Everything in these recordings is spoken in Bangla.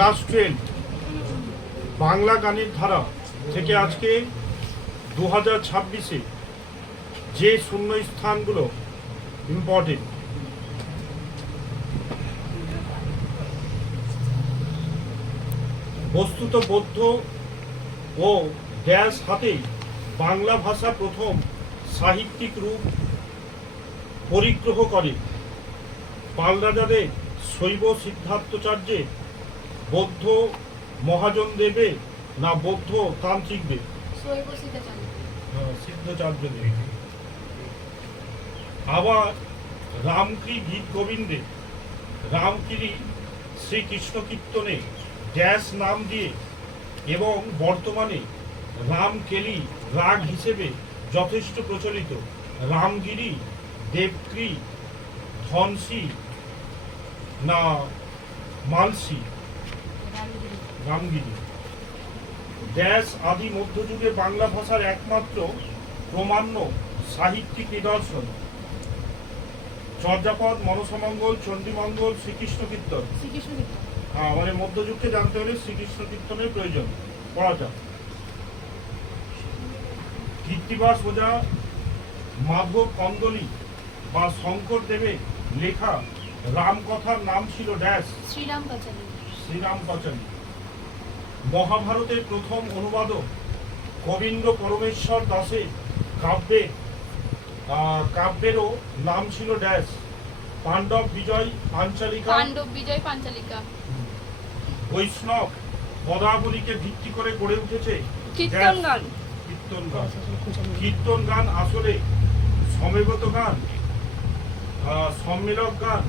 ক্লাস টুয়েলভ বাংলা গানের ধারা থেকে আজকে দু হাজার ছাব্বিশে যে শূন্য স্থানগুলো ইম্পর্টেন্ট বস্তুত বৌদ্ধ ও গ্যাস হাতে বাংলা ভাষা প্রথম সাহিত্যিক রূপ পরিগ্রহ করে। পাল রাজাদের শৈব সিদ্ধার্থচার্যে বৌদ্ধ মহাজন দেবে না বৌদ্ধ তান্ত্রিক দেব? সিদ্ধাচার্য। সিদ্ধাচার্য দেব। আবার রামকি গীত গোবিন্দে রামকিরি শ্রীকৃষ্ণ কীর্তনে ড্যাশ নাম দিয়ে এবং বর্তমানে রামকেলি রাগ হিসেবে যথেষ্ট প্রচলিত। রামগিরি দেবক্রি ধনসি না মালসি রামগিরি ড্যাশ আদি মধ্যযুগে বাংলা ভাষার একমাত্র প্রমাণ্য সাহিত্যিক নিদর্শন। চর্যাপদ মনসমঙ্গল চণ্ডীমঙ্গল শ্রীকৃষ্ণ কীর্তন। হ্যাঁ আমাদের মধ্যযুগকে জানতে হলে শ্রীকৃষ্ণ কীর্তনের প্রয়োজন। পড়াটা কীর্তিবাস ওঝা মাধব কন্দলি বা শঙ্কর দেবের লেখা রামকথার নাম ছিল ড্যাশ। শ্রীরাম পাঁচালী শ্রীরাম পাচালী মহাভারতের প্রথম অনুবাদক গোবিন্দ পরমেশ্বর দাসের কাব্যে কাব্যেরও নাম ছিল ড্যাশ। পাণ্ডব বিজয় পাঞ্চালিকা। পাণ্ডব বিজয় পাঞ্চালিকা। বৈষ্ণব পদাবলীকে ভিত্তি করে গড়ে উঠেছে কীর্তন গান কীর্তন গান কীর্তন গান আসলে সমবেত গান সম্মেলক গান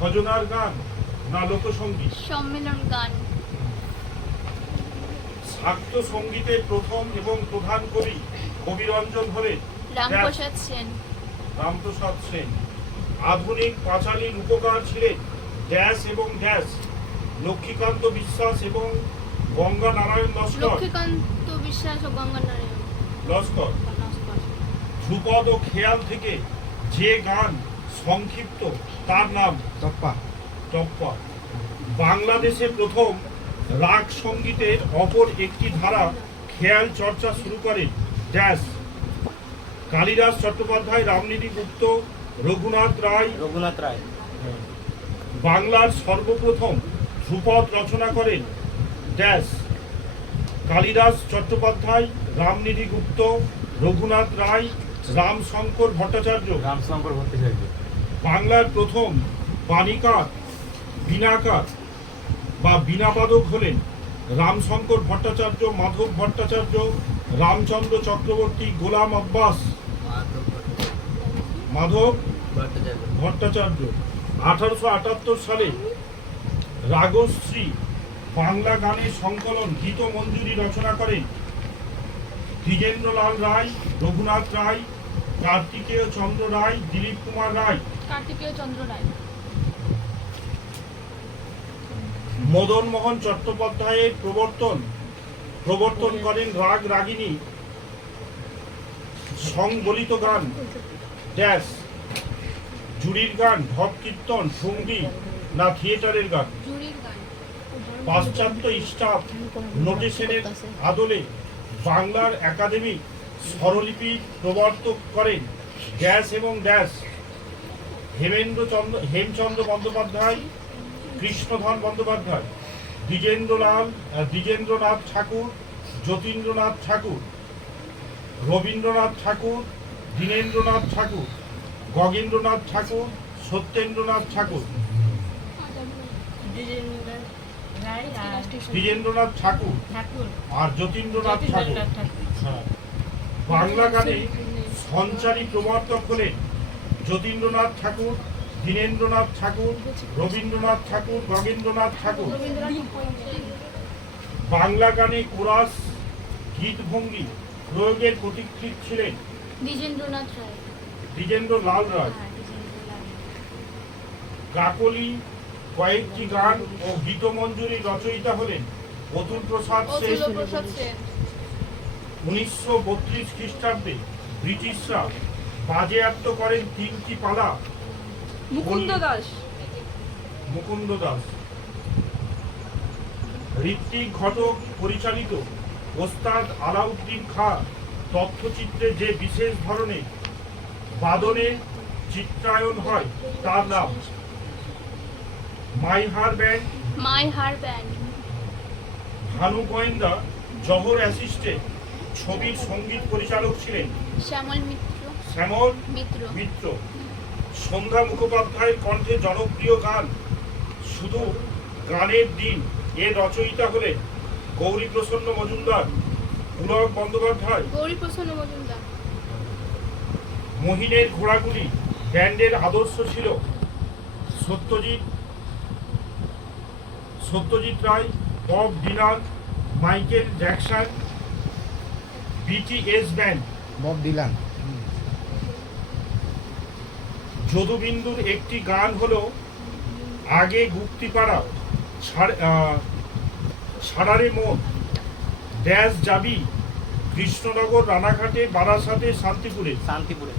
ভজনার গান না লোকসঙ্গীত সম্মেলন গান। শাক্ত সঙ্গীতের প্রথম এবং প্রধান কবি কবিরঞ্জন হলেন রামপ্রসাদ সেন। রামপ্রসাদ সেন। আধুনিক পাঁচালীর উপকার ছিলেন ড্যাশ এবং ড্যাশ লক্ষ্মীকান্ত বিশ্বাস এবং গঙ্গা নারায়ণ লস্কর। লক্ষ্মীকান্ত বিশ্বাস ও গঙ্গানারায়ণ। লস্কর। ধ্রুপদ ও খেয়াল থেকে যে গান সংক্ষিপ্ত তার নাম টপ্পা। টপ্পা। বাংলাদেশে প্রথম রাগ সঙ্গীতের অপর একটি ধারা খেয়াল চর্চা শুরু করে ড্যাশ। কালিদাস চট্টোপাধ্যায় রামনীতি গুপ্ত রঘুনাথ রায়। রঘুনাথ রায়। বাংলার সর্বপ্রথম ধ্রুপদ রচনা করেন। ড্যাশ। কালিদাস চট্টোপাধ্যায় রামনিধি গুপ্ত রঘুনাথ রায় রামশঙ্কর ভট্টাচার্য। রামশঙ্কর ভট্টাচার্য। বাংলার প্রথম বাণিকার বীণাকার বা বীণাবাদক হলেন রামশঙ্কর ভট্টাচার্য, মাধব ভট্টাচার্য, রামচন্দ্র চক্রবর্তী, গোলাম আব্বাস। মাধব ভট্টাচার্য। আঠারোশো আটাত্তর সালে রাগশ্রী বাংলা গানের সংকলন গীত মঞ্জুরি রচনা করেন। দ্বিজেন্দ্রলাল রায়, রঘুনাথ রায়, কার্তিকেয় চন্দ্র রায়, দিলীপ কুমার রায়। কার্তিকেয় চন্দ্র রায়। মদন মোহন চট্টোপাধ্যায়ের প্রবর্তন প্রবর্তন করেন রাগ রাগিনী সংবলিত গান ড্যাশ জুরির গান ঢপ কীর্তন সঙ্গী না থিয়েটারের গান। পাশ্চাত্য স্টাফ নোটেশনের আদলে বাংলার একাডেমি স্বরলিপি প্রবর্তক করেন ড্যাশ এবং ড্যাশ হেমেন্দ্র চন্দ্র হেমচন্দ্র বন্দ্যোপাধ্যায় কৃষ্ণধন বন্দ্যোপাধ্যায় দ্বিজেন্দ্রলাল দ্বিজেন্দ্রনাথ ঠাকুর যতীন্দ্রনাথ ঠাকুর রবীন্দ্রনাথ ঠাকুর দীনেন্দ্রনাথ ঠাকুর গগেন্দ্রনাথ ঠাকুর সত্যেন্দ্রনাথ ঠাকুর। দ্বিজেন্দ্রনাথ ঠাকুর আর যতীন্দ্রনাথ ঠাকুর। হ্যাঁ। বাংলা গানে সঞ্চারী প্রবর্তক হলেন যতীন্দ্রনাথ ঠাকুর দীনেন্দ্রনাথ ঠাকুর রবীন্দ্রনাথ ঠাকুর গগেন্দ্রনাথ ঠাকুর। বাংলা গানে কোরাস গীতভঙ্গি প্রয়োগের প্রতিকৃত ছিলেন দ্বিজেন্দ্রনাথ রায়। দ্বিজেন্দ্র লাল রায়। হ্যাঁ, কাকলি কয়েকটি গান ও গীতমঞ্জুরি রচয়িতা হলেন অতুল প্রসাদ সেন। অতুল প্রসাদ সেন। উনিশশো বত্রিশ খ্রিস্টাব্দে ব্রিটিশরা বাজেয়াপ্ত করেন তিনটি পালা মুকুন্দ দাস। মুকুন্দ দাস। ঋত্বিক ঘটক পরিচালিত ওস্তাদ আলাউদ্দিন খাঁ তথ্যচিত্রে যে বিশেষ ধরনের বাদনে চিত্রায়ন হয় তার নাম Maihar band. Maihar band. Bhanu গোয়েন্দা জহর অ্যাসিস্ট্যান্ট ছবির সংগীত পরিচালক ছিলেন শ্যামল মিত্র। শ্যামল মিত্র। মিত্র। সন্ধ্যা মুখোপাধ্যায়ের কণ্ঠে জনপ্রিয় গান শুধু গানের দিন এর রচয়িতা হলে গৌরী প্রসন্ন মজুমদার পুলক বন্দ্যোপাধ্যায়। গৌরী প্রসন্ন মজুমদার। মহিনের ঘোড়াগুলি ব্যান্ডের আদর্শ ছিল। Satyajit Satyajit Ray Bob Dylan Michael Jackson BTS band. Bob Dylan. যদুবিন্দুর একটি গান হলো, আগে গুপ্তিপাড়া সারারে ছাড়ারে ড্যাস যাবি, কৃষ্ণনগর, রানাঘাটে, বারাসাতে, শান্তিপুরে। শান্তিপুরে।